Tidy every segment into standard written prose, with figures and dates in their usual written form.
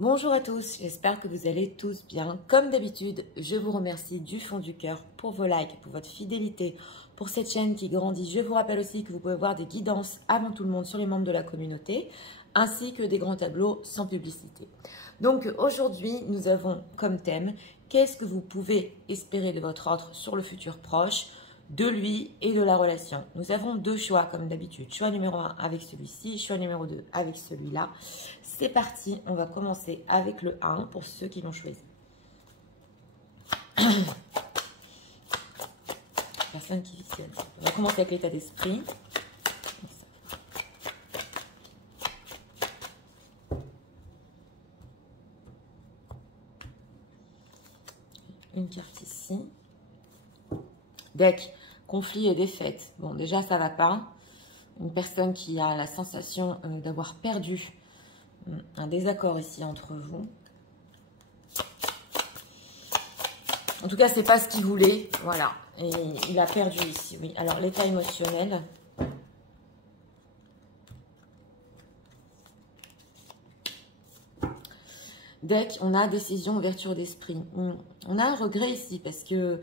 Bonjour à tous, j'espère que vous allez tous bien. Comme d'habitude, je vous remercie du fond du cœur pour vos likes, pour votre fidélité, pour cette chaîne qui grandit. Je vous rappelle aussi que vous pouvez voir des guidances avant tout le monde sur les membres de la communauté, ainsi que des grands tableaux sans publicité. Donc aujourd'hui, nous avons comme thème, qu'est-ce que vous pouvez espérer de votre autre sur le futur proche, de lui et de la relation. Nous avons deux choix comme d'habitude. Choix numéro 1 avec celui-ci, choix numéro 2 avec celui-là. C'est parti, on va commencer avec le 1 pour ceux qui l'ont choisi. Personne qui visionne. On va commencer avec l'état d'esprit. Une carte ici. Deck, conflit et défaite. Bon, déjà, ça va pas. Une personne qui a la sensation d'avoir perdu un désaccord ici entre vous. En tout cas, c'est pas ce qu'il voulait. Voilà. Et il a perdu ici, oui. Alors, l'état émotionnel. Deck, on a décision, ouverture d'esprit. On a un regret ici parce que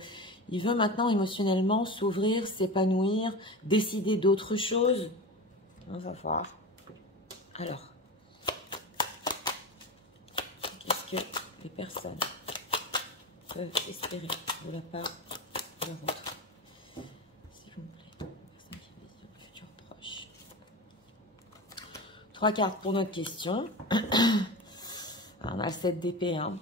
il veut maintenant émotionnellement s'ouvrir, s'épanouir, décider d'autres choses. On va voir. Alors, qu'est-ce que les personnes peuvent espérer de la part de la vôtre? S'il vous plaît, personne qui visionne le futur proche. 3 cartes pour notre question. On a le 7 d'épée. Hein.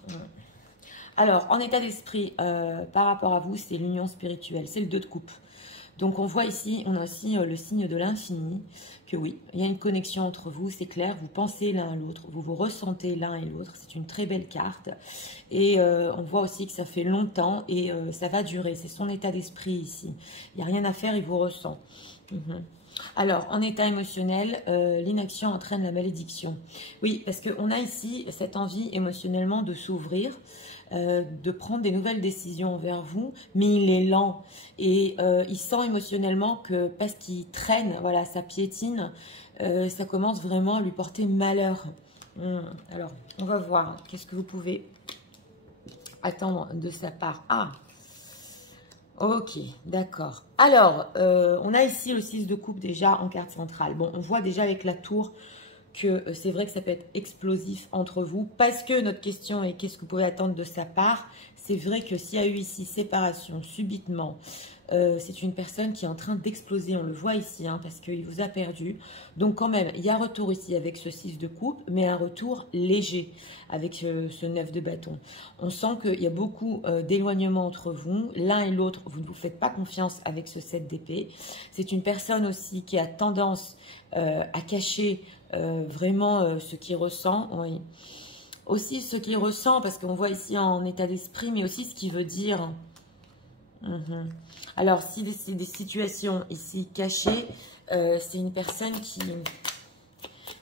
Alors, en état d'esprit, par rapport à vous, c'est l'union spirituelle, c'est le 2 de coupe. Donc, on voit ici, on a aussi le signe de l'infini, que oui, il y a une connexion entre vous, c'est clair, vous pensez l'un à l'autre, vous vous ressentez l'un et l'autre, c'est une très belle carte. Et on voit aussi que ça fait longtemps et ça va durer, c'est son état d'esprit ici. Il n'y a rien à faire, il vous ressent. Alors, en état émotionnel, l'inaction entraîne la malédiction. Oui, parce qu'on a ici cette envie émotionnellement de s'ouvrir, de prendre des nouvelles décisions envers vous, mais il est lent et il sent émotionnellement que parce qu'il traîne, voilà, ça piétine, ça commence vraiment à lui porter malheur. Alors, on va voir, qu'est-ce que vous pouvez attendre de sa part. Ah, ok, d'accord. Alors, on a ici le 6 de coupe déjà en carte centrale. Bon, on voit déjà avec la tour que c'est vrai que ça peut être explosif entre vous. Parce que notre question est qu'est-ce que vous pouvez attendre de sa part? C'est vrai que s'il y a eu ici séparation subitement, c'est une personne qui est en train d'exploser. On le voit ici, hein, parce qu'il vous a perdu. Donc quand même, il y a un retour ici avec ce 6 de coupe, mais un retour léger avec ce 9 de bâton. On sent qu'il y a beaucoup d'éloignement entre vous. L'un et l'autre, vous ne vous faites pas confiance avec ce 7 d'épée. C'est une personne aussi qui a tendance à cacher vraiment ce qu'il ressent. Oui. Aussi ce qu'il ressent, parce qu'on voit ici en état d'esprit, mais aussi ce qu'il veut dire. Alors, si c'est des situations ici cachées, c'est une personne qui...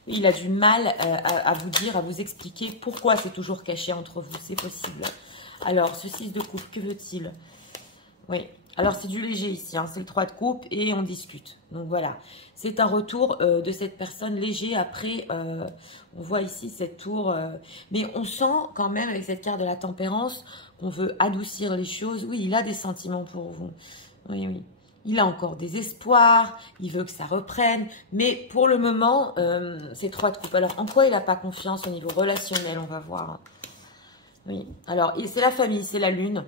Il a du mal à vous dire, à vous expliquer pourquoi c'est toujours caché entre vous. C'est possible. Alors, ce 6 de coupe, que veut-il? Oui. Alors, c'est du léger ici, hein, c'est le 3 de coupe et on discute. Donc, voilà. C'est un retour de cette personne léger. Après, on voit ici cette tour. Mais on sent quand même, avec cette carte de la tempérance, qu'on veut adoucir les choses. Oui, il a des sentiments pour vous. Oui, oui. Il a encore des espoirs. Il veut que ça reprenne. Mais pour le moment, c'est 3 de coupe. Alors, en quoi il n'a pas confiance au niveau relationnel? On va voir. Oui. Alors, c'est la famille, c'est la lune.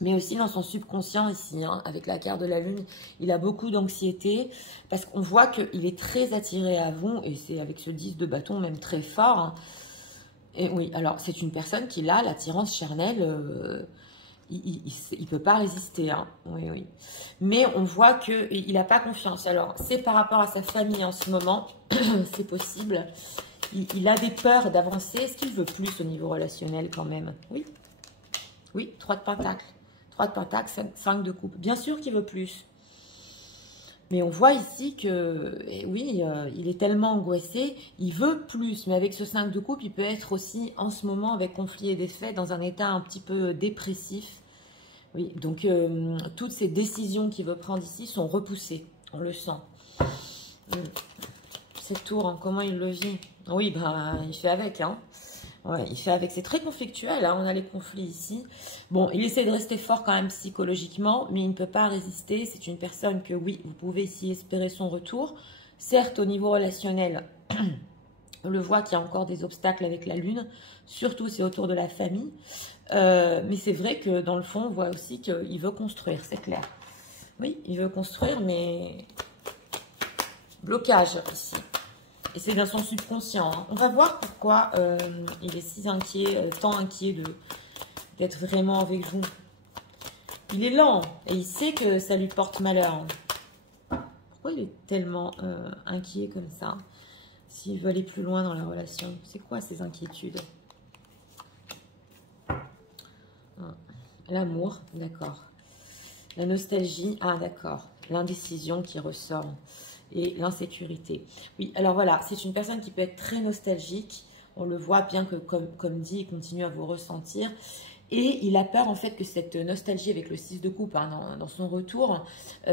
Mais aussi dans son subconscient ici, hein, avec la carte de la lune, il a beaucoup d'anxiété parce qu'on voit qu'il est très attiré à vous et c'est avec ce 10 de bâton même très fort. Hein. Et oui, alors c'est une personne qui a l'attirance charnelle, il ne peut pas résister. Hein. Oui, oui. Mais on voit qu'il n'a pas confiance. Alors c'est par rapport à sa famille en ce moment, c'est possible. Il a des peurs d'avancer. Est-ce qu'il veut plus au niveau relationnel quand même? Oui. Oui, 3 de pentacles. 3 de pentacles, 5 de coupe. Bien sûr qu'il veut plus. Mais on voit ici que, oui, il est tellement angoissé, il veut plus. Mais avec ce 5 de coupe, il peut être aussi, en ce moment, avec conflit et défaite, dans un état un petit peu dépressif. Oui, donc toutes ces décisions qu'il veut prendre ici sont repoussées. On le sent. cette tour, hein, comment il le vit? Oui, ben, il fait avec, hein. Ouais, il fait avec. C'est très conflictuel, hein, on a les conflits ici. Bon, il essaie de rester fort quand même psychologiquement, mais il ne peut pas résister. C'est une personne que, oui, vous pouvez ici espérer son retour. Certes, au niveau relationnel, on le voit qu'il y a encore des obstacles avec la lune. Surtout, c'est autour de la famille. Mais c'est vrai que dans le fond, on voit aussi qu'il veut construire, c'est clair. Oui, il veut construire, mais blocage ici. Et c'est dans son subconscient. Hein. On va voir pourquoi il est si inquiet, tant inquiet d'être vraiment avec vous. Il est lent et il sait que ça lui porte malheur. Pourquoi il est tellement inquiet comme ça? S'il veut aller plus loin dans la relation, c'est quoi ces inquiétudes? L'amour, d'accord. La nostalgie, ah d'accord. L'indécision qui ressort. Et l'insécurité. Oui, alors voilà, c'est une personne qui peut être très nostalgique. On le voit bien que, comme dit, il continue à vous ressentir. Et il a peur en fait que cette nostalgie avec le 6 de coupe, hein, dans son retour,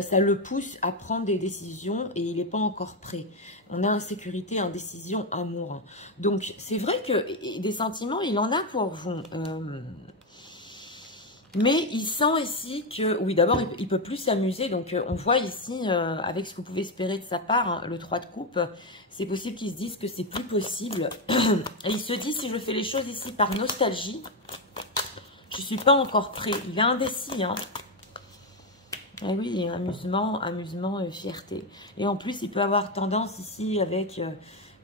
ça le pousse à prendre des décisions et il n'est pas encore prêt. On a insécurité, indécision, amour. Donc c'est vrai que des sentiments, il en a pour vous. Mais il sent ici que, oui, d'abord, il peut plus s'amuser. Donc, on voit ici, avec ce que vous pouvez espérer de sa part, hein, le 3 de coupe, c'est possible qu'il se dise que c'est plus possible. Et il se dit, si je fais les choses ici par nostalgie, je ne suis pas encore prêt. Il est indécis, hein. Et oui, amusement, fierté. Et en plus, il peut avoir tendance ici avec,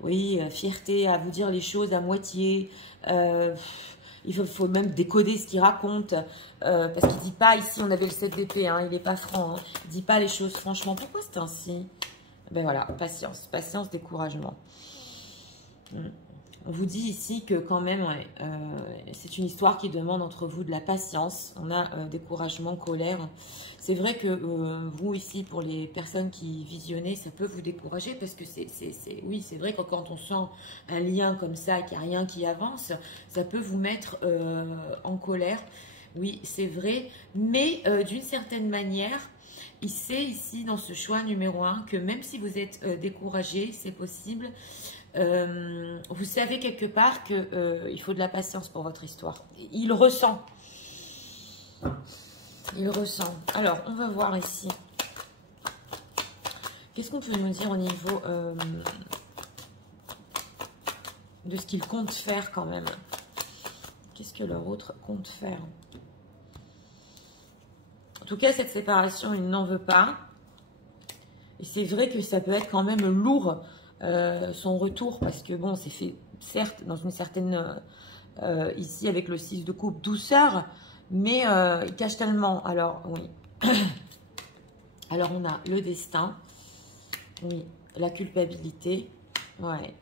oui, fierté à vous dire les choses à moitié. Il faut même décoder ce qu'il raconte. Parce qu'il ne dit pas, ici on avait le 7 d'épée, hein, il n'est pas franc. Hein, il ne dit pas les choses franchement. Pourquoi c'est ainsi? Ben voilà, patience, patience, découragement. On vous dit ici que quand même, ouais, c'est une histoire qui demande entre vous de la patience. On a découragement, colère. C'est vrai que vous ici, pour les personnes qui visionnez, ça peut vous décourager parce que oui, c'est vrai que quand on sent un lien comme ça, qu'il n'y a rien qui avance, ça peut vous mettre en colère. Oui, c'est vrai, mais d'une certaine manière, il sait ici dans ce choix numéro 1 que même si vous êtes découragé, c'est possible. Vous savez quelque part qu'il faut de la patience pour votre histoire. Il ressent. Il ressent. Alors, on va voir ici. Qu'est-ce qu'on peut nous dire au niveau de ce qu'il compte faire quand même? Qu'est-ce que leur autre compte faire? En tout cas, cette séparation, il n'en veut pas. Et c'est vrai que ça peut être quand même lourd, son retour, parce que bon, c'est fait, certes, dans une certaine, ici avec le 6 de coupe, douceur, mais il cache tellement. Alors, oui. Alors, on a le destin, oui, la culpabilité, ouais.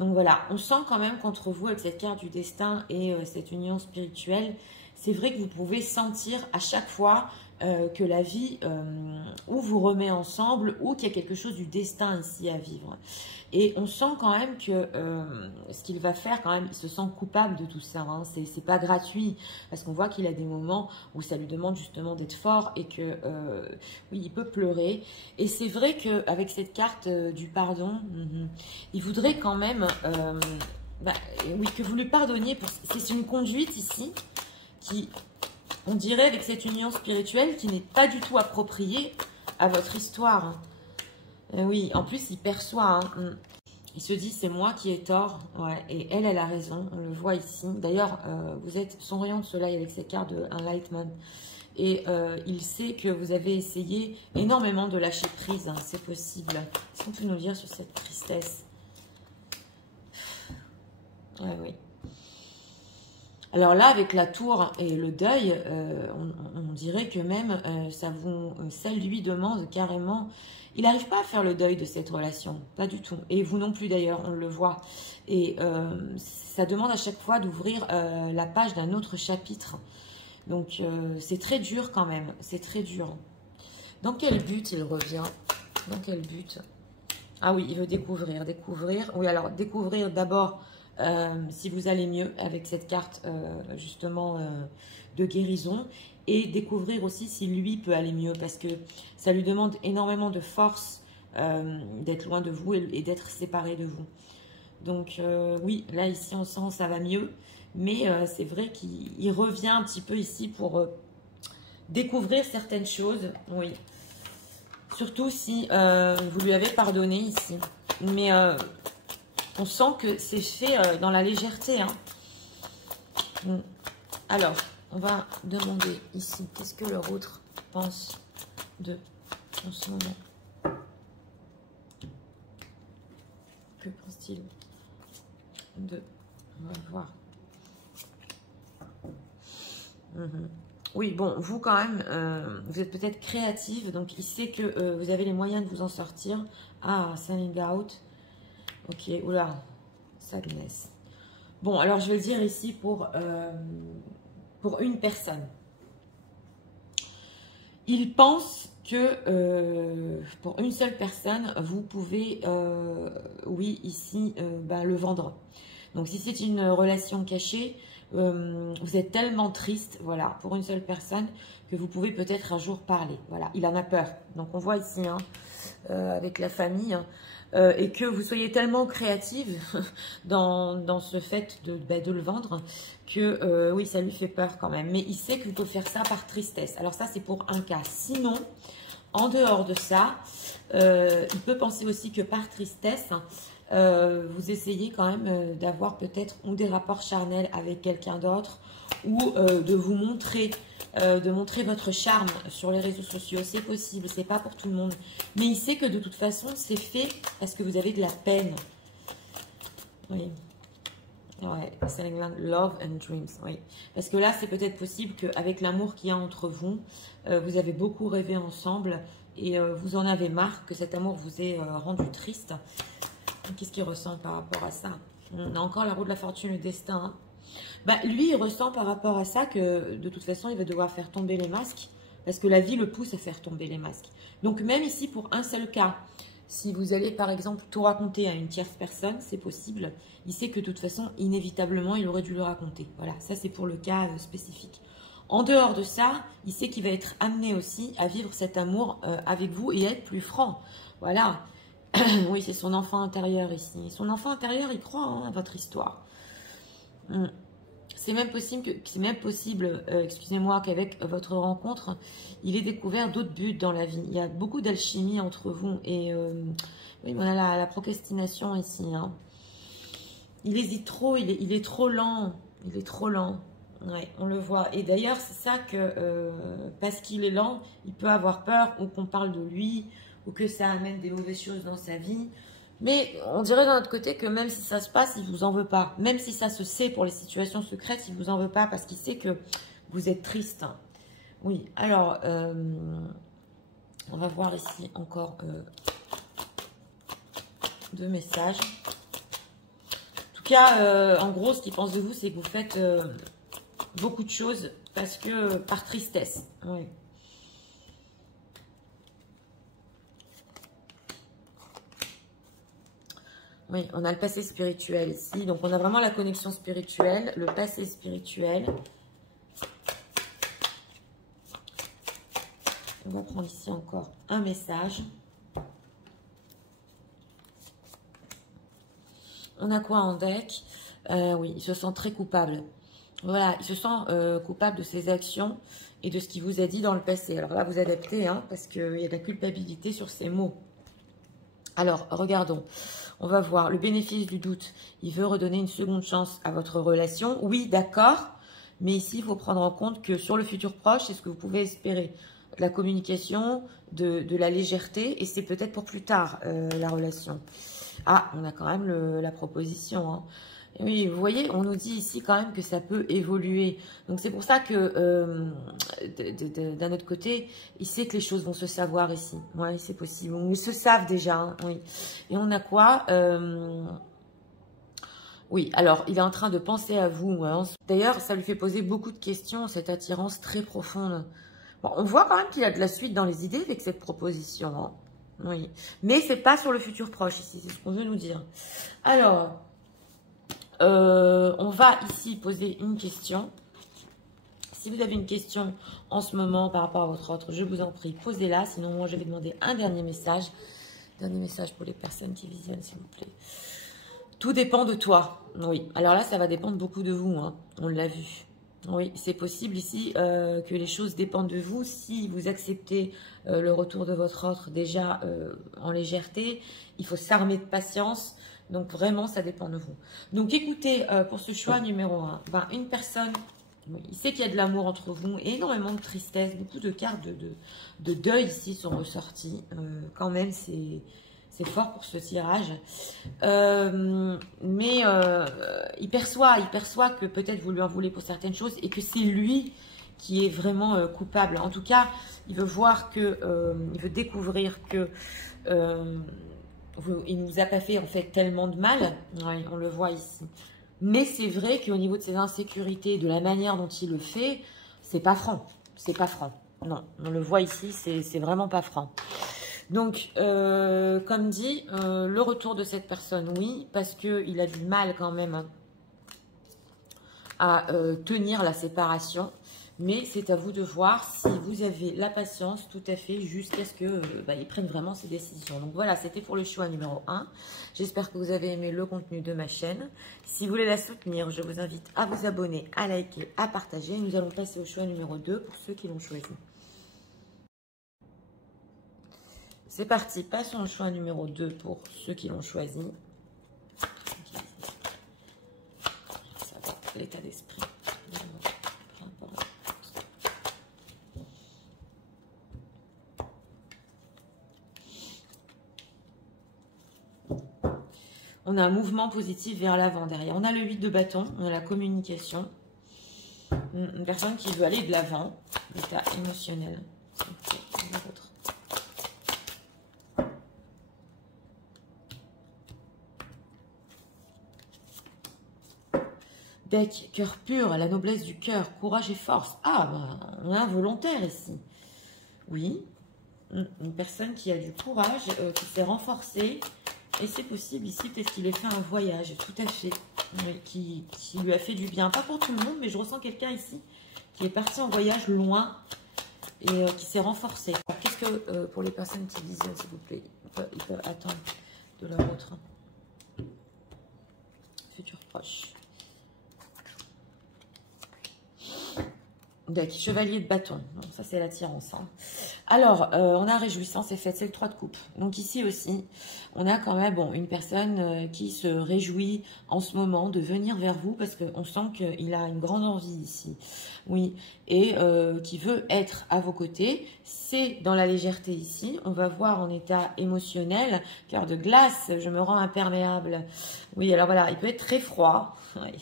Donc voilà, on sent quand même qu'entre vous, avec cette carte du destin et cette union spirituelle, c'est vrai que vous pouvez sentir à chaque fois que la vie ou vous remet ensemble ou qu'il y a quelque chose du destin ici à vivre. Et on sent quand même que ce qu'il va faire, quand même, il se sent coupable de tout ça. Hein. C'est pas gratuit parce qu'on voit qu'il a des moments où ça lui demande justement d'être fort et que oui, il peut pleurer. Et c'est vrai qu'avec cette carte du pardon, il voudrait quand même oui, que vous lui pardonniez. C'est une conduite ici qui, on dirait avec cette union spirituelle, qui n'est pas du tout appropriée à votre histoire. Oui, en plus, il perçoit. Hein, il se dit, c'est moi qui ai tort. Ouais, et elle a raison. On le voit ici. D'ailleurs, vous êtes son rayon de soleil avec cette carte de Enlightenment. Et il sait que vous avez essayé énormément de lâcher prise. Hein, c'est possible. Qu'est-ce qu'on peut nous dire sur cette tristesse? Ouais, oui. Alors là, avec la tour et le deuil, on dirait que même ça lui demande carrément. Il n'arrive pas à faire le deuil de cette relation, pas du tout. Et vous non plus d'ailleurs, on le voit. Et ça demande à chaque fois d'ouvrir la page d'un autre chapitre. Donc c'est très dur quand même, c'est très dur. Dans quel but il revient? Dans quel but? Ah oui, il veut découvrir. Oui, alors découvrir d'abord si vous allez mieux avec cette carte justement de guérison. Et découvrir aussi si lui peut aller mieux parce que ça lui demande énormément de force d'être loin de vous et d'être séparé de vous. Donc oui, là ici on sent ça va mieux, mais c'est vrai qu'il revient un petit peu ici pour découvrir certaines choses, oui. Surtout si vous lui avez pardonné ici. Mais on sent que c'est fait dans la légèreté. Hein. Alors, on va demander ici, qu'est-ce que leur autre pense de en ce moment? Que pense-t-il de... On va voir. Oui, bon, vous quand même, vous êtes peut-être créative, donc il sait que vous avez les moyens de vous en sortir. Ah, selling out. Ok, oula, sadness. Bon, alors je vais le dire ici pour une personne. Il pense que pour une seule personne, vous pouvez, oui, ici, le vendre. Donc, si c'est une relation cachée, vous êtes tellement triste, voilà, pour une seule personne, que vous pouvez peut-être un jour parler. Voilà, il en a peur. Donc, on voit ici, hein, avec la famille, hein, et que vous soyez tellement créative dans ce fait de le vendre, que oui, ça lui fait peur quand même. Mais il sait que vous pouvez faire ça par tristesse. Alors, ça, c'est pour un cas. Sinon, en dehors de ça, il peut penser aussi que par tristesse, vous essayez quand même d'avoir peut-être ou des rapports charnels avec quelqu'un d'autre ou de vous montrer, de montrer votre charme sur les réseaux sociaux. C'est possible, c'est pas pour tout le monde. Mais il sait que de toute façon, c'est fait parce que vous avez de la peine. Oui. Ouais, love and dreams, oui. Parce que là, c'est peut-être possible qu'avec l'amour qu'il y a entre vous, vous avez beaucoup rêvé ensemble et vous en avez marre que cet amour vous ait rendu triste. Qu'est-ce qu'il ressent par rapport à ça? On a encore la roue de la fortune, le destin. Hein. Lui, il ressent par rapport à ça que de toute façon, il va devoir faire tomber les masques parce que la vie le pousse à faire tomber les masques. Donc, même ici, pour un seul cas, si vous allez par exemple tout raconter à une tierce personne, c'est possible. Il sait que de toute façon, inévitablement, il aurait dû le raconter. Voilà, ça c'est pour le cas spécifique. En dehors de ça, il sait qu'il va être amené aussi à vivre cet amour avec vous et être plus franc. Voilà. Oui, c'est son enfant intérieur ici. Son enfant intérieur, il croit à votre histoire. C'est même possible, excusez-moi, qu'avec votre rencontre, il ait découvert d'autres buts dans la vie. Il y a beaucoup d'alchimie entre vous. Et oui, on a la procrastination ici. Hein. Il hésite trop, il est trop lent. Il est trop lent. Ouais, on le voit. Et d'ailleurs, c'est ça que, parce qu'il est lent, il peut avoir peur ou qu'on parle de lui ou que ça amène des mauvaises choses dans sa vie. Mais on dirait d'un autre côté que même si ça se passe, il ne vous en veut pas. Même si ça se sait pour les situations secrètes, il ne vous en veut pas parce qu'il sait que vous êtes triste. Oui, alors, on va voir ici encore 2 messages. En tout cas, en gros, ce qu'il pense de vous, c'est que vous faites beaucoup de choses parce que par tristesse. Oui. Oui, on a le passé spirituel ici. Donc, on a vraiment la connexion spirituelle, le passé spirituel. On va prendre ici encore un message. On a quoi en deck? Oui, il se sent très coupable. Voilà, il se sent coupable de ses actions et de ce qu'il vous a dit dans le passé. Alors là, vous adaptez, hein, parce qu'il y a de la culpabilité sur ces mots. Alors, regardons. On va voir le bénéfice du doute. Il veut redonner une seconde chance à votre relation. Oui, d'accord. Mais ici, il faut prendre en compte que sur le futur proche, c'est ce que vous pouvez espérer. De la communication, de la légèreté. Et c'est peut-être pour plus tard, la relation. Ah, on a quand même la proposition. Hein. Oui, vous voyez, on nous dit ici quand même que ça peut évoluer. Donc, c'est pour ça que, d'un autre côté, il sait que les choses vont se savoir ici. Oui, c'est possible. Ils se savent déjà, hein, oui. Et on a quoi oui, alors, il est en train de penser à vous. Hein. D'ailleurs, ça lui fait poser beaucoup de questions, cette attirance très profonde. Bon, on voit quand même qu'il y a de la suite dans les idées avec cette proposition. Hein. Oui, mais c'est pas sur le futur proche ici, c'est ce qu'on veut nous dire. Alors... on va ici poser une question. Si vous avez une question en ce moment par rapport à votre autre, je vous en prie, posez-la. Sinon, moi, je vais demander un dernier message. Dernier message pour les personnes qui visionnent, s'il vous plaît. Tout dépend de toi. Oui, alors là, ça va dépendre beaucoup de vous. Hein. On l'a vu. Oui, c'est possible ici que les choses dépendent de vous. Si vous acceptez le retour de votre autre déjà en légèreté, il faut s'armer de patience. Donc vraiment, ça dépend de vous. Donc écoutez, pour ce choix numéro 1, ben, une personne, il sait qu'il y a de l'amour entre vous, énormément de tristesse, beaucoup de cartes de deuil ici sont ressorties. Quand même, c'est fort pour ce tirage. Mais il perçoit que peut-être vous lui en voulez pour certaines choses et que c'est lui qui est vraiment coupable. En tout cas, il veut voir que, il veut découvrir que il nous a pas fait en fait tellement de mal. Ouais, on le voit ici. Mais c'est vrai qu'au niveau de ses insécurités, de la manière dont il le fait, c'est pas franc. C'est pas franc. Non, on le voit ici, c'est vraiment pas franc. Donc, comme dit, le retour de cette personne, oui, parce qu'il a du mal quand même à tenir la séparation. Mais c'est à vous de voir si vous avez la patience tout à fait jusqu'à ce qu'il prenne vraiment ses décisions. Donc voilà, c'était pour le choix numéro 1. J'espère que vous avez aimé le contenu de ma chaîne. Si vous voulez la soutenir, je vous invite à vous abonner, à liker, à partager. Nous allons passer au choix numéro 2 pour ceux qui l'ont choisi. C'est parti, passons au choix numéro 2 pour ceux qui l'ont choisi. Ça va être l'état d'esprit. On a un mouvement positif vers l'avant derrière. On a le 8 de bâton, on a la communication. Une personne qui veut aller de l'avant, l'état émotionnel. Bec, cœur pur, la noblesse du cœur, courage et force. Ah, ben, on a un volontaire ici. Oui, une personne qui a du courage, qui s'est renforcée. Et c'est possible ici, peut-être qu'il ait fait un voyage, tout à fait, qui lui a fait du bien. Pas pour tout le monde, mais je ressens quelqu'un ici qui est parti en voyage loin et qui s'est renforcé. Qu'est-ce que, pour les personnes qui visionnent, s'il vous plaît, ils peuvent attendre de leur autre futur proche. Donc, chevalier de bâton. Bon, ça, c'est l'attirance. Hein. Alors, on a réjouissance et fête. C'est le 3 de coupe. Donc, ici aussi, on a quand même une personne qui se réjouit en ce moment de venir vers vous parce qu'on sent qu'il a une grande envie ici. Oui. Et qui veut être à vos côtés. C'est dans la légèreté ici. On va voir en état émotionnel. Cœur de glace, je me rends imperméable. Oui, alors voilà, il peut être très froid. Oui.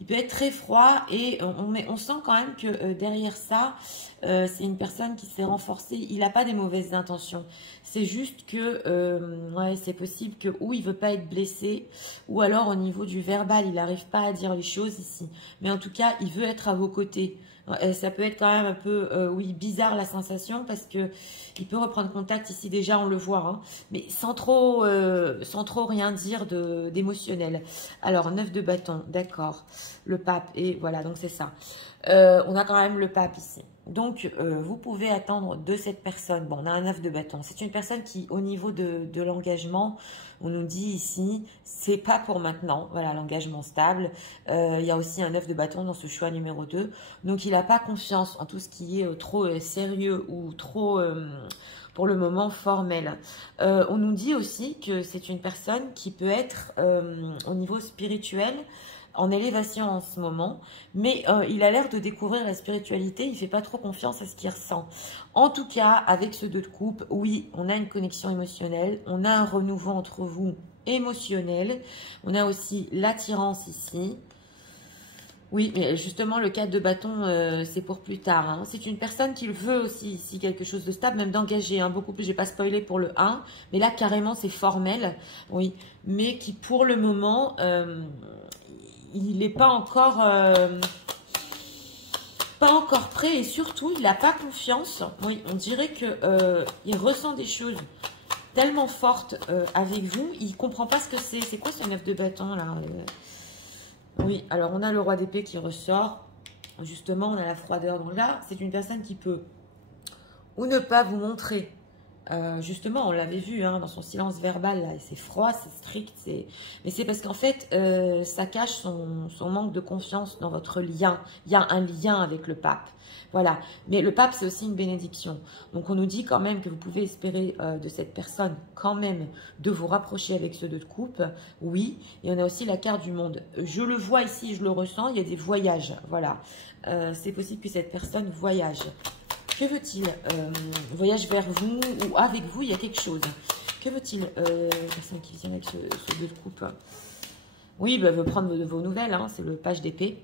Il peut être très froid et on sent quand même que derrière ça, c'est une personne qui s'est renforcée. Il n'a pas des mauvaises intentions. C'est juste que ouais, c'est possible que ou il veut pas être blessé ou alors au niveau du verbal, il n'arrive pas à dire les choses ici. Mais en tout cas, il veut être à vos côtés. Ça peut être quand même un peu, oui, bizarre la sensation parce que il peut reprendre contact ici déjà, on le voit, hein, mais sans trop rien dire d'émotionnel. Alors 9 de bâton, d'accord. Le pape et voilà, donc c'est ça. On a quand même le pape ici. Donc vous pouvez attendre de cette personne. Bon, on a un 9 de bâton. C'est une personne qui, au niveau de l'engagement, on nous dit ici, c'est pas pour maintenant. Voilà, l'engagement stable. Il y a aussi un 9 de bâton dans ce choix numéro 2. Donc, il n'a pas confiance en tout ce qui est trop sérieux ou trop, pour le moment, formel. On nous dit aussi que c'est une personne qui peut être, au niveau spirituel, en élévation en ce moment, mais il a l'air de découvrir la spiritualité, il ne fait pas trop confiance à ce qu'il ressent. En tout cas, avec ce 2 de coupe, oui, on a une connexion émotionnelle, on a un renouveau entre vous émotionnel, on a aussi l'attirance ici. Oui, mais justement, le 4 de bâton, c'est pour plus tard. Hein. C'est une personne qui veut aussi ici quelque chose de stable, même d'engagé. Hein, beaucoup plus, je n'ai pas spoilé pour le 1, mais là, carrément, c'est formel. Oui, mais qui, pour le moment... il n'est pas encore prêt et surtout, il n'a pas confiance. Oui, on dirait qu'il ressent des choses tellement fortes avec vous. Il ne comprend pas ce que c'est. C'est quoi ce 9 de bâton là? Oui, alors on a le roi d'épée qui ressort. Justement, on a la froideur. Donc là, c'est une personne qui peut ou ne pas vous montrer Justement, on l'avait vu hein, dans son silence verbal, c'est froid, c'est strict, mais c'est parce qu'en fait, ça cache son manque de confiance dans votre lien. Il y a un lien avec le pape. Voilà. Mais le pape, c'est aussi une bénédiction. Donc, on nous dit quand même que vous pouvez espérer de cette personne quand même de vous rapprocher avec ce 2 de coupe. Oui. Et on a aussi la carte du monde. Je le vois ici, je le ressens, il y a des voyages. Voilà. C'est possible que cette personne voyage. Que veut-il voyage vers vous ou avec vous, il y a quelque chose. Que veut-il personne qui vient avec ce 2 de coupe. Oui, bah, elle veut prendre vos nouvelles, hein, c'est le page d'épée.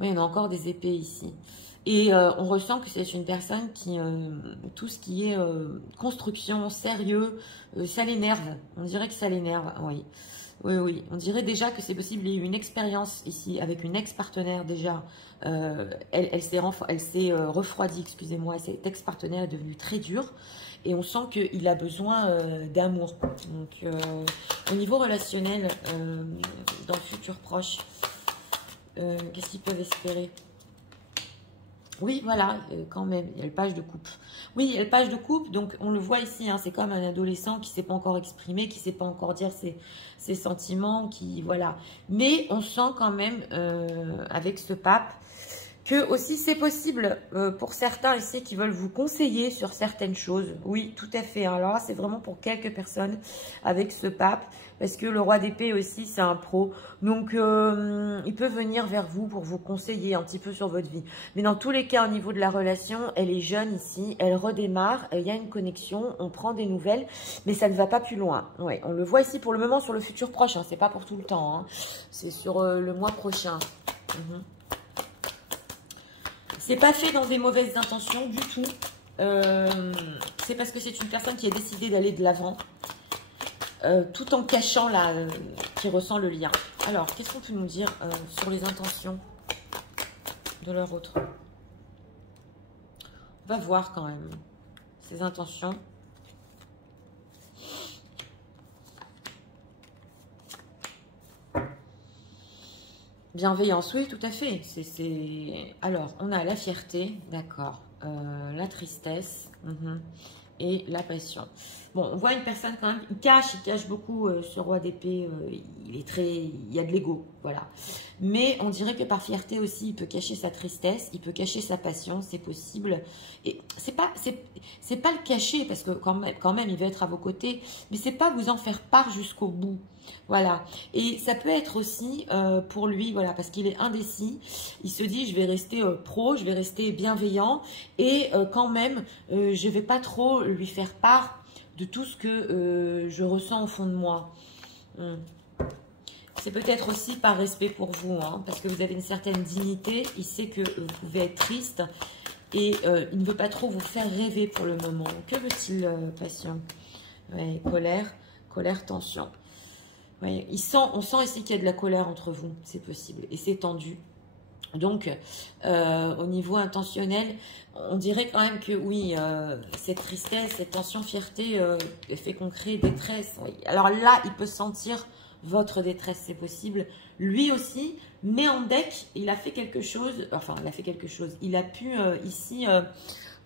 Oui, on a encore des épées ici. Et on ressent que c'est une personne qui, tout ce qui est construction, sérieux, ça l'énerve. On dirait que ça l'énerve, oui. Oui, oui. On dirait déjà que c'est possible. Il y a eu une expérience ici avec une ex-partenaire déjà. Elle s'est refroidie, excusez-moi. Cet ex-partenaire est devenu très dur. Et on sent qu'il a besoin d'amour. Donc, au niveau relationnel, dans le futur proche, qu'est-ce qu'ils peuvent espérer? Oui, voilà, quand même, il y a le page de coupe. Oui, il y a le page de coupe, donc on le voit ici, hein, c'est comme un adolescent qui ne sait pas encore exprimer, qui ne sait pas encore dire ses sentiments, qui, voilà. Mais on sent quand même, avec ce pape, que aussi c'est possible pour certains ici qui veulent vous conseiller sur certaines choses. Oui, tout à fait. Alors là, c'est vraiment pour quelques personnes avec ce pape. Parce que le roi d'épée aussi, c'est un pro. Donc, il peut venir vers vous pour vous conseiller un petit peu sur votre vie. Mais dans tous les cas, au niveau de la relation, elle est jeune ici. Elle redémarre. Il y a une connexion. On prend des nouvelles. Mais ça ne va pas plus loin. Ouais, on le voit ici pour le moment sur le futur proche. Hein. C'est pas pour tout le temps. Hein. C'est sur le mois prochain. C'est pas fait dans des mauvaises intentions du tout. C'est parce que c'est une personne qui a décidé d'aller de l'avant. Tout en cachant là, qui ressent le lien. Alors, qu'est-ce qu'on peut nous dire sur les intentions de leur autre? On va voir quand même ces intentions. Bienveillance, oui, tout à fait. Alors, on a la fierté, d'accord, la tristesse et la passion. Bon, on voit une personne quand même, il cache beaucoup ce roi d'épée, il y a de l'ego, voilà. Mais on dirait que par fierté aussi, il peut cacher sa tristesse, il peut cacher sa passion, c'est possible. Et c'est pas le cacher, parce que quand même, il va être à vos côtés, mais c'est pas vous en faire part jusqu'au bout. Voilà, et ça peut être aussi pour lui, voilà, parce qu'il est indécis, il se dit je vais rester pro, je vais rester bienveillant et quand même je vais pas trop lui faire part de tout ce que je ressens au fond de moi. C'est peut-être aussi par respect pour vous, hein, parce que vous avez une certaine dignité, il sait que vous pouvez être triste et il ne veut pas trop vous faire rêver pour le moment. Que veut-il, patient? Ouais, colère, tension. Ouais, on sent ici qu'il y a de la colère entre vous, c'est possible, et c'est tendu. Donc, au niveau intentionnel, on dirait quand même que oui, cette tristesse, cette tension, fierté fait qu'on crée détresse. Oui. Alors là, il peut sentir votre détresse, c'est possible. Lui aussi, mais en deck, il a fait quelque chose, enfin, il a pu ici...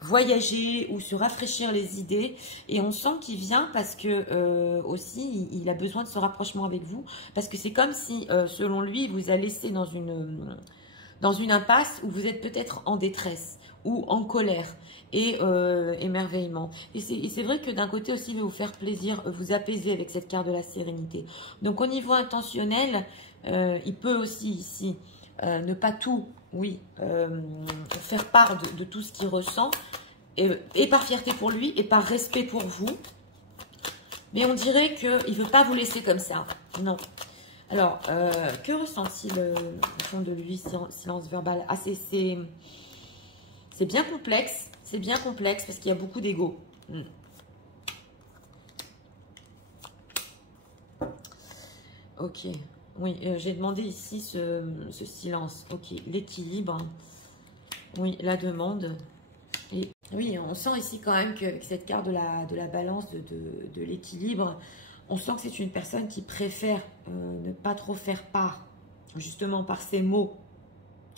voyager ou se rafraîchir les idées, et on sent qu'il vient parce que aussi il a besoin de ce rapprochement avec vous, parce que c'est comme si selon lui il vous a laissé dans une impasse où vous êtes peut-être en détresse ou en colère et émerveillement. Et c'est vrai que d'un côté aussi il veut vous faire plaisir, vous apaiser avec cette carte de la sérénité. Donc au niveau intentionnel, il peut aussi ici ne pas tout, oui, faire part de tout ce qu'il ressent, et par fierté pour lui, et par respect pour vous. Mais on dirait qu'il ne veut pas vous laisser comme ça. Non. Alors, que ressent-il au fond de lui, silence verbal? Ah, c'est bien complexe. C'est bien complexe parce qu'il y a beaucoup d'ego. Ok. Oui, j'ai demandé ici ce silence. Ok, l'équilibre. Oui, la demande. Et oui, on sent ici quand même qu'avec cette carte de la balance, de l'équilibre, on sent que c'est une personne qui préfère ne pas trop faire part, justement par ses mots,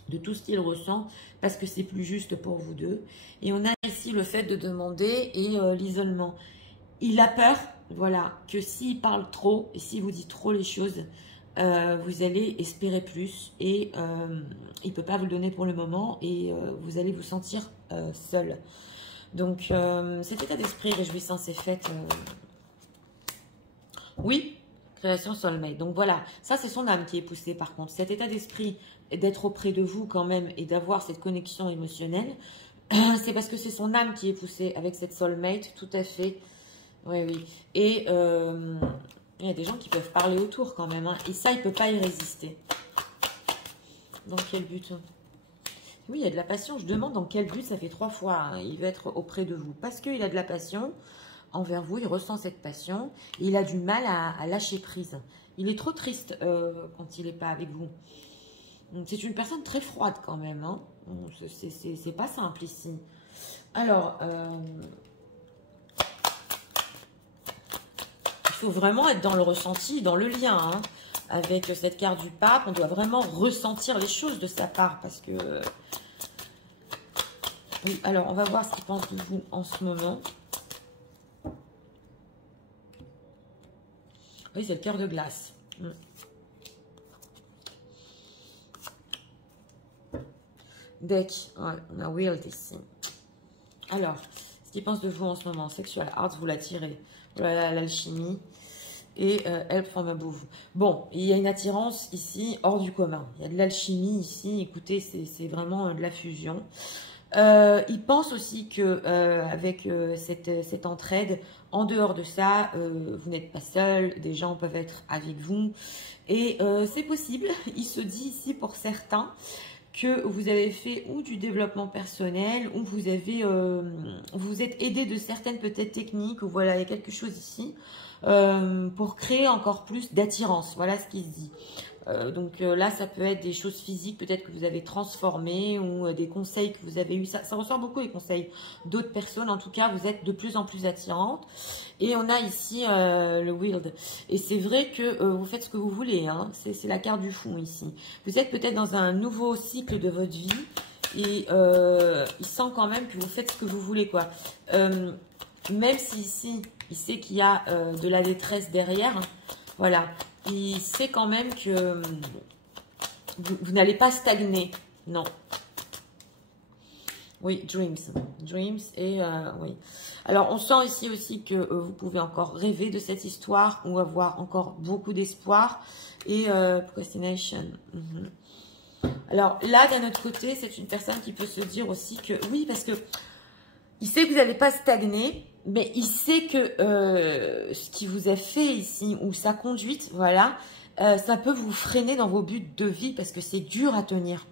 de tout ce qu'il ressent, parce que c'est plus juste pour vous deux. Et on a ici ici le fait de demander et l'isolement. Il a peur, voilà, que s'il parle trop et s'il vous dit trop les choses, vous allez espérer plus et il ne peut pas vous le donner pour le moment et vous allez vous sentir seul. Donc, cet état d'esprit réjouissant, c'est fait. Oui, création soulmate. Donc voilà, ça c'est son âme qui est poussée par contre. Cet état d'esprit d'être auprès de vous quand même et d'avoir cette connexion émotionnelle, c'est parce que c'est son âme qui est poussée avec cette soulmate, tout à fait. Oui, oui. Et il y a des gens qui peuvent parler autour quand même. Hein, et ça, il ne peut pas y résister. Dans quel but? Oui, il y a de la passion. Je demande dans quel but, ça fait 3 fois. Hein, il veut être auprès de vous. Parce qu'il a de la passion envers vous, il ressent cette passion. Et il a du mal à lâcher prise. Il est trop triste quand il n'est pas avec vous. C'est une personne très froide quand même. Hein. C'est pas simple ici. Alors, il faut vraiment être dans le ressenti, dans le lien. Hein. Avec cette carte du pape, on doit vraiment ressentir les choses de sa part. Parce que... Oui, alors, on va voir ce qu'il pense de vous en ce moment. Oui, c'est le cœur de glace. Deck, ouais, on a Wild ici. Alors, ce qu'il pense de vous en ce moment, Sexual Arts, vous l'attirez. Voilà l'alchimie. Et Help from Above. Bon, il y a une attirance ici hors du commun. Il y a de l'alchimie ici. Écoutez, c'est vraiment de la fusion. Il pense aussi que avec cette entraide, en dehors de ça, vous n'êtes pas seul. Des gens peuvent être avec vous. Et c'est possible. Il se dit ici pour certains que vous avez fait ou du développement personnel, ou vous avez vous êtes aidé de certaines peut-être techniques, ou voilà, il y a quelque chose ici pour créer encore plus d'attirance. Voilà ce qui se dit. Donc là, ça peut être des choses physiques, peut-être que vous avez transformées, ou des conseils que vous avez eus. Ça ressort beaucoup les conseils d'autres personnes. En tout cas, vous êtes de plus en plus attirante. Et on a ici le Wild. Et c'est vrai que vous faites ce que vous voulez. Hein. C'est la carte du fond ici. Vous êtes peut-être dans un nouveau cycle de votre vie. Et il sent quand même que vous faites ce que vous voulez, quoi. Même si ici, il sait qu'il y a de la détresse derrière. Voilà. Il sait quand même que vous n'allez pas stagner. Non. Oui, Dreams. Dreams et oui. Alors, on sent ici aussi que vous pouvez encore rêver de cette histoire ou avoir encore beaucoup d'espoir. Et procrastination. Alors, là, d'un autre côté, c'est une personne qui peut se dire aussi que... Oui, parce que il sait que vous n'allez pas stagner. Mais il sait que ce qui vous a fait ici, ou sa conduite, voilà, ça peut vous freiner dans vos buts de vie parce que c'est dur à tenir.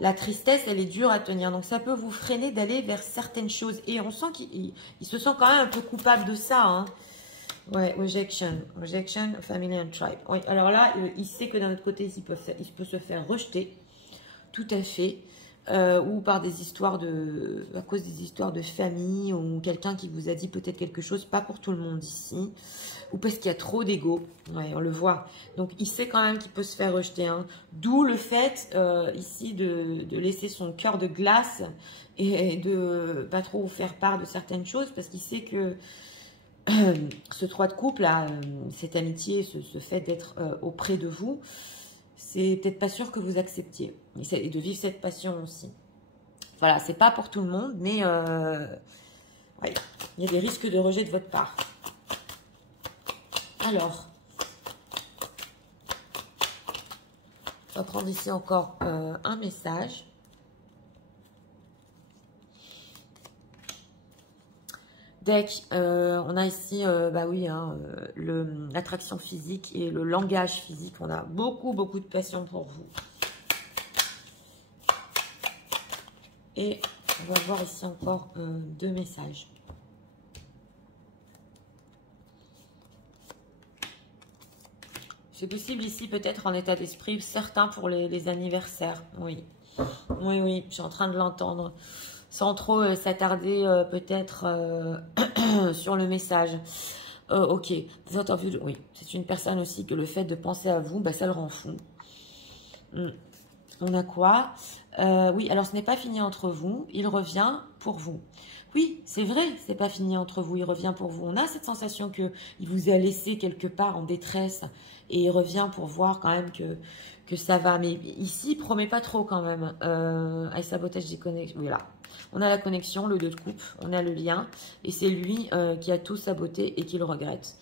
La tristesse, elle est dure à tenir. Donc, ça peut vous freiner d'aller vers certaines choses. Et on sent qu'il se sent quand même un peu coupable de ça. Hein. Ouais, rejection, family and tribe. Oui, alors là, il sait que d'un autre côté, il peut se faire rejeter. Tout à fait. Ou par des histoires à cause des histoires de famille, ou quelqu'un qui vous a dit peut-être quelque chose, pas pour tout le monde ici, ou parce qu'il y a trop d'ego, ouais, on le voit. Donc il sait quand même qu'il peut se faire rejeter, hein. D'où le fait ici de laisser son cœur de glace et de pas trop vous faire part de certaines choses, parce qu'il sait que ce 3 de couple là, cette amitié, ce fait d'être auprès de vous, c'est peut-être pas sûr que vous acceptiez. Et de vivre cette passion aussi. Voilà, c'est pas pour tout le monde, mais ouais, il y a des risques de rejet de votre part. Alors, on va prendre ici encore un message. Deck, on a ici, bah oui, hein, l'attraction physique et le langage physique. On a beaucoup de passion pour vous. Et on va voir ici encore 2 messages. C'est possible ici peut-être en état d'esprit, certains pour les anniversaires. Oui, oui, je suis en train de l'entendre. Sans trop s'attarder peut-être sur le message. Ok, des interviews, oui. C'est une personne aussi que le fait de penser à vous, bah, ça le rend fou. On a quoi? Oui, alors ce n'est pas fini entre vous. Il revient pour vous. Oui, c'est vrai, c'est pas fini entre vous. Il revient pour vous. On a cette sensation que il vous a laissé quelque part en détresse et il revient pour voir quand même que ça va. Mais ici, il promet pas trop quand même. Avec sabotage des connexions. Voilà. On a la connexion, le 2 de coupe, on a le lien. Et c'est lui qui a tout saboté et qui le regrette.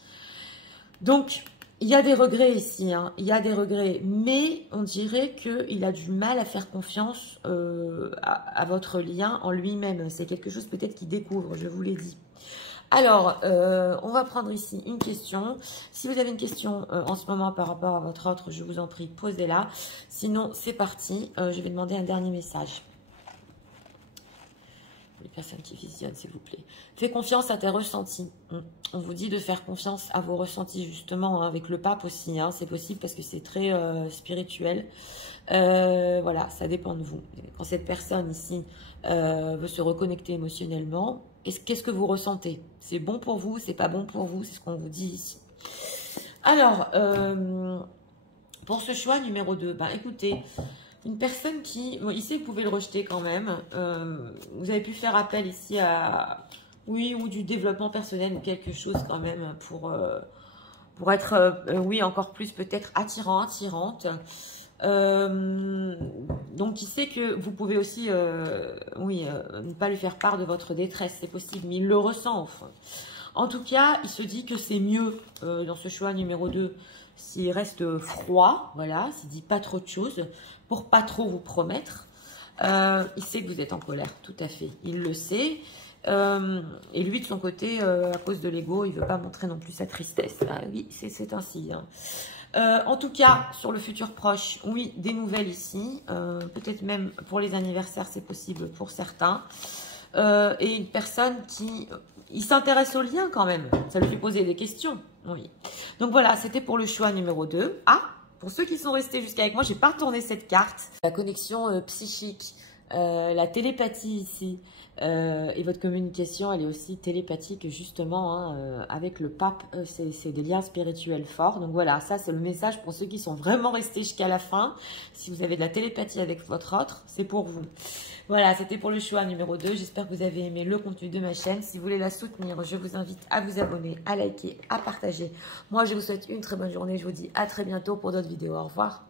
Donc, il y a des regrets ici, hein. Il y a des regrets, mais on dirait qu'il a du mal à faire confiance à votre lien en lui-même. C'est quelque chose peut-être qu'il découvre, je vous l'ai dit. Alors, on va prendre ici une question. Si vous avez une question en ce moment par rapport à votre autre, je vous en prie, posez-la. Sinon, c'est parti. Je vais demander un dernier message. Les personnes qui visionnent, s'il vous plaît. Fais confiance à tes ressentis. On vous dit de faire confiance à vos ressentis, justement, hein, avec le pape aussi. Hein, c'est possible parce que c'est très spirituel. Voilà, ça dépend de vous. Quand cette personne ici veut se reconnecter émotionnellement, qu'est-ce que vous ressentez? C'est bon pour vous? C'est pas bon pour vous? C'est ce qu'on vous dit ici. Alors, pour ce choix numéro 2, ben, écoutez... Une personne qui, bon, ici vous pouvez le rejeter quand même, vous avez pu faire appel ici à, oui, ou du développement personnel ou quelque chose quand même pour être, oui, encore plus peut-être attirant, attirante. Donc il sait que vous pouvez aussi, oui, ne pas lui faire part de votre détresse, c'est possible, mais il le ressent enfin. En tout cas, il se dit que c'est mieux dans ce choix numéro 2 s'il reste froid, voilà, s'il dit pas trop de choses, pour pas trop vous promettre. Il sait que vous êtes en colère, tout à fait, il le sait. Et lui, de son côté, à cause de l'ego, il veut pas montrer non plus sa tristesse. Ah, oui, c'est ainsi. Hein. En tout cas, sur le futur proche, oui, des nouvelles ici. Peut-être même pour les anniversaires, c'est possible pour certains. Et une personne qui... Il s'intéresse au lien quand même. Ça lui fait poser des questions. Oui. Donc voilà, c'était pour le choix numéro 2. Ah, pour ceux qui sont restés jusqu'à avec moi, j'ai pas retourné cette carte. La connexion psychique, la télépathie ici. Et votre communication, elle est aussi télépathique justement hein, avec le pape. C'est des liens spirituels forts. Donc voilà, ça c'est le message pour ceux qui sont vraiment restés jusqu'à la fin. Si vous avez de la télépathie avec votre autre, c'est pour vous. Voilà, c'était pour le choix numéro 2. J'espère que vous avez aimé le contenu de ma chaîne. Si vous voulez la soutenir, je vous invite à vous abonner, à liker, à partager. Moi, je vous souhaite une très bonne journée. Je vous dis à très bientôt pour d'autres vidéos. Au revoir.